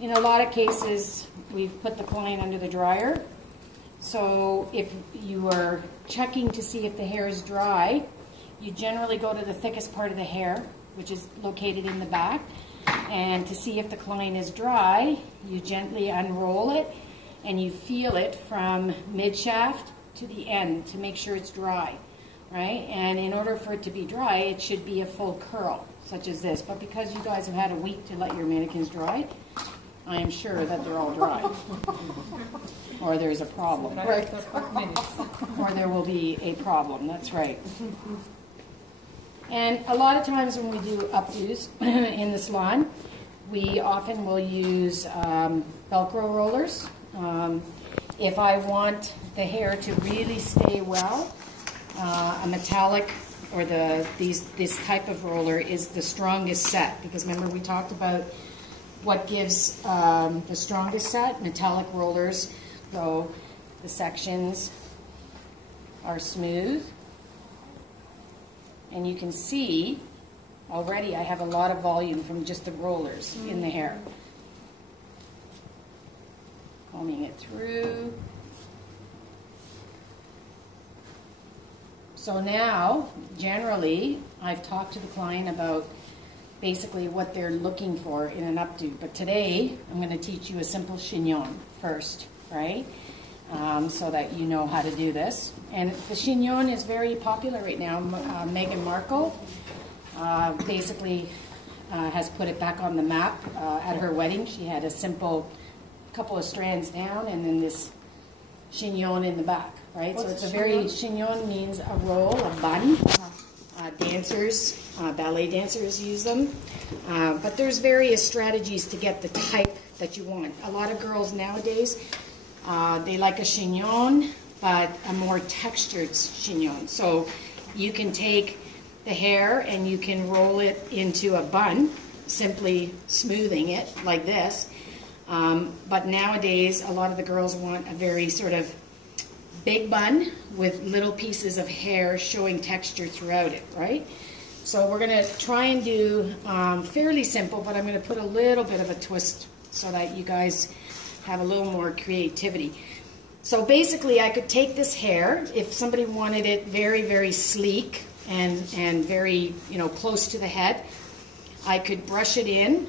In a lot of cases, we've put the client under the dryer. So if you are checking to see if the hair is dry, you generally go to the thickest part of the hair, which is located in the back. And to see if the client is dry, you gently unroll it and you feel it from mid-shaft to the end to make sure it's dry, right? And in order for it to be dry, it should be a full curl, such as this. But because you guys have had a week to let your mannequins dry, I am sure that they're all dry. Or there's a problem. Right. Or there will be a problem, that's right. And a lot of times when we do updos in the salon, we often will use Velcro rollers. If I want the hair to really stay well, a metallic or this type of roller is the strongest set, because remember we talked about what gives the strongest set, metallic rollers. So the sections are smooth, and you can see already I have a lot of volume from just the rollers in the hair. Combing it through. So now, generally, I've talked to the client about basically what they're looking for in an updo. But today, I'm going to teach you a simple chignon first, right? So that you know how to do this. And the chignon is very popular right now. Meghan Markle basically has put it back on the map at her wedding. She had a simple couple of strands down and then this chignon in the back, right? What's so it's a a very, chignon means a roll, a bun. Dancers, ballet dancers use them. But there's various strategies to get the type that you want. A lot of girls nowadays, they like a chignon, but a more textured chignon. So you can take the hair and you can roll it into a bun, simply smoothing it like this. But nowadays, a lot of the girls want a very sort of big bun with little pieces of hair showing texture throughout it, right? So we're going to try and do fairly simple, but I'm going to put a little bit of a twist so that you guys have a little more creativity. So basically, I could take this hair, if somebody wanted it very, very sleek and very, close to the head, I could brush it in,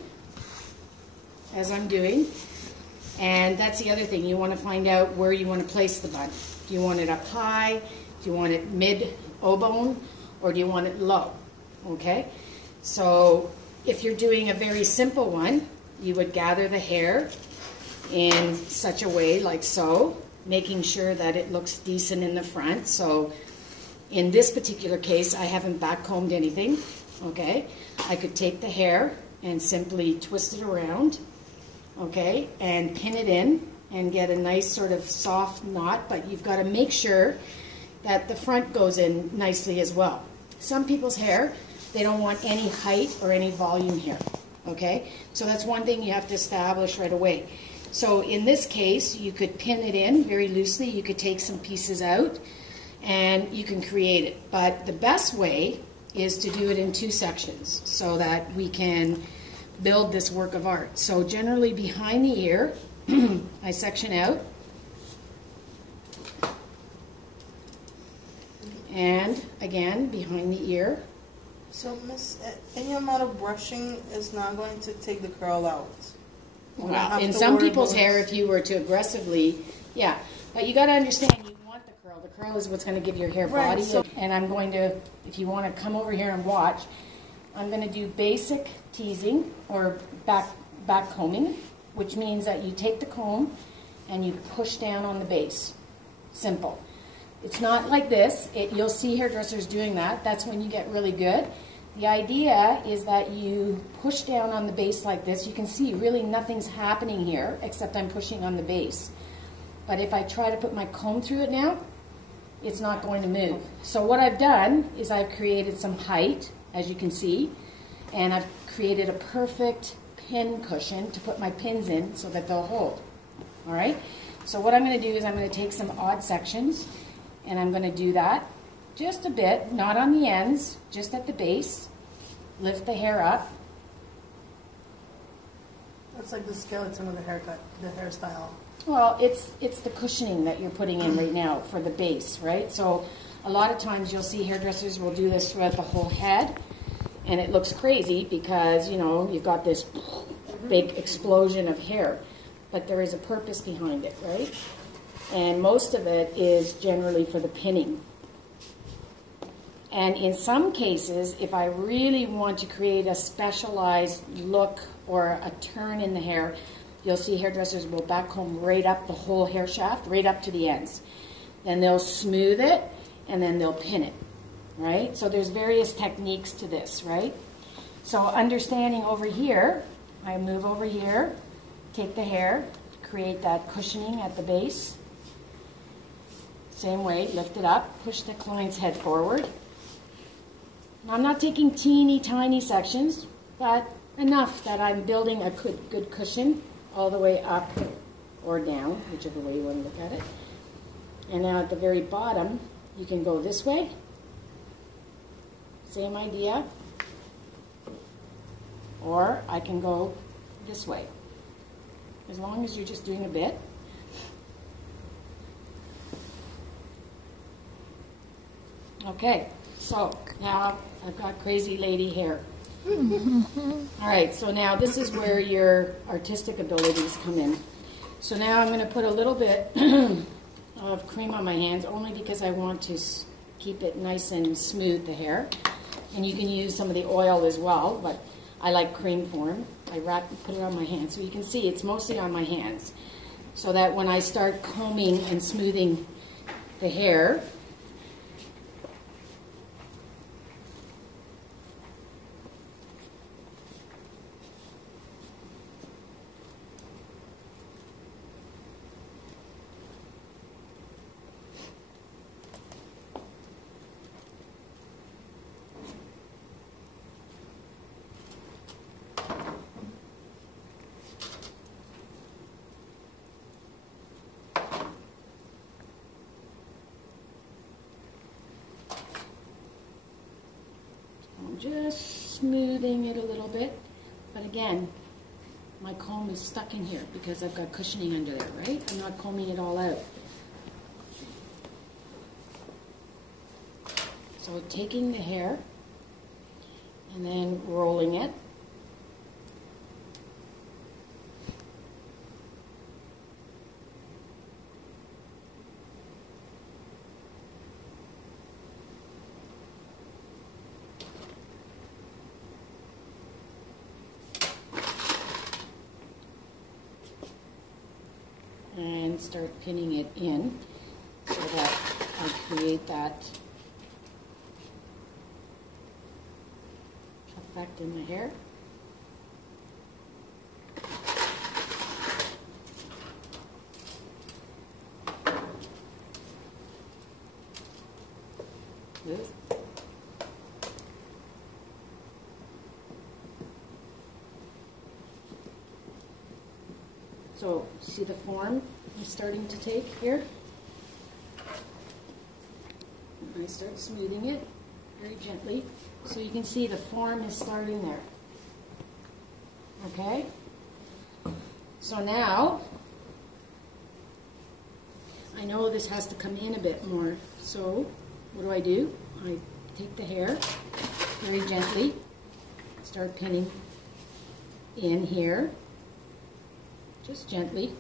as I'm doing. And that's the other thing. You want to find out where you want to place the bun. Do you want it up high? Do you want it mid-O-bone? Or do you want it low? Okay? So if you're doing a very simple one, you would gather the hair in such a way like so, making sure that it looks decent in the front. So in this particular case, I haven't back-combed anything. Okay? I could take the hair and simply twist it around, okay, and pin it in and get a nice sort of soft knot, but you've got to make sure that the front goes in nicely as well. Some people's hair, they don't want any height or any volume here, okay? So that's one thing you have to establish right away. So in this case, you could pin it in very loosely. You could take some pieces out and you can create it. But the best way is to do it in two sections so that we can build this work of art. So generally behind the ear, I section out, and again behind the ear. So Miss, any amount of brushing is not going to take the curl out. Well, in some people's hair, if you were to aggressively, yeah, but you got to understand you want the curl. The curl is what's going to give your hair body. So, and I'm going to, if you want to come over here and watch, I'm going to do basic teasing or back combing, which means that you take the comb and you push down on the base. Simple. It's not like this. You'll see hairdressers doing that. That's when you get really good. The idea is that you push down on the base like this. You can see really nothing's happening here except I'm pushing on the base. But if I try to put my comb through it now, it's not going to move. So what I've done is I've created some height, as you can see, and I've created a perfect pin cushion to put my pins in so that they'll hold. All right? So what I'm going to do is I'm going to take some odd sections, and I'm going to do that just a bit, not on the ends, just at the base, lift the hair up. That's like the skeleton of the haircut, the hairstyle. Well, it's the cushioning that you're putting in right now for the base, right? So a lot of times you'll see hairdressers will do this throughout the whole head, and it looks crazy because, you know, you've got this big explosion of hair, but there is a purpose behind it, right? And most of it is generally for the pinning. And in some cases, if I really want to create a specialized look or a turn in the hair, you'll see hairdressers will back comb right up the whole hair shaft, right up to the ends. Then they'll smooth it, and then they'll pin it, right? So there's various techniques to this, right? So understanding over here, I move over here, take the hair, create that cushioning at the base. Same way, lift it up, push the client's head forward. Now, I'm not taking teeny tiny sections, but enough that I'm building a good cushion all the way up or down, whichever way you want to look at it. And now at the very bottom, you can go this way. Same idea. Or I can go this way. As long as you're just doing a bit. Okay, so now I've got crazy lady hair. All right, so now this is where your artistic abilities come in. So now I'm going to put a little bit of cream on my hands, only because I want to keep it nice and smooth, the hair. And you can use some of the oil as well, but I like cream form. I put it on my hands. So you can see it's mostly on my hands, so that when I start combing and smoothing the hair, I'm just smoothing it a little bit, but again, my comb is stuck in here because I've got cushioning under there, right? I'm not combing it all out. So taking the hair and then rolling it. And start pinning it in so that I create that effect in the hair. Good. So, see the form I'm starting to take here? I start smoothing it very gently, so you can see the form is starting there. Okay? So now, I know this has to come in a bit more, so what do? I take the hair very gently, start pinning in here. Just gently.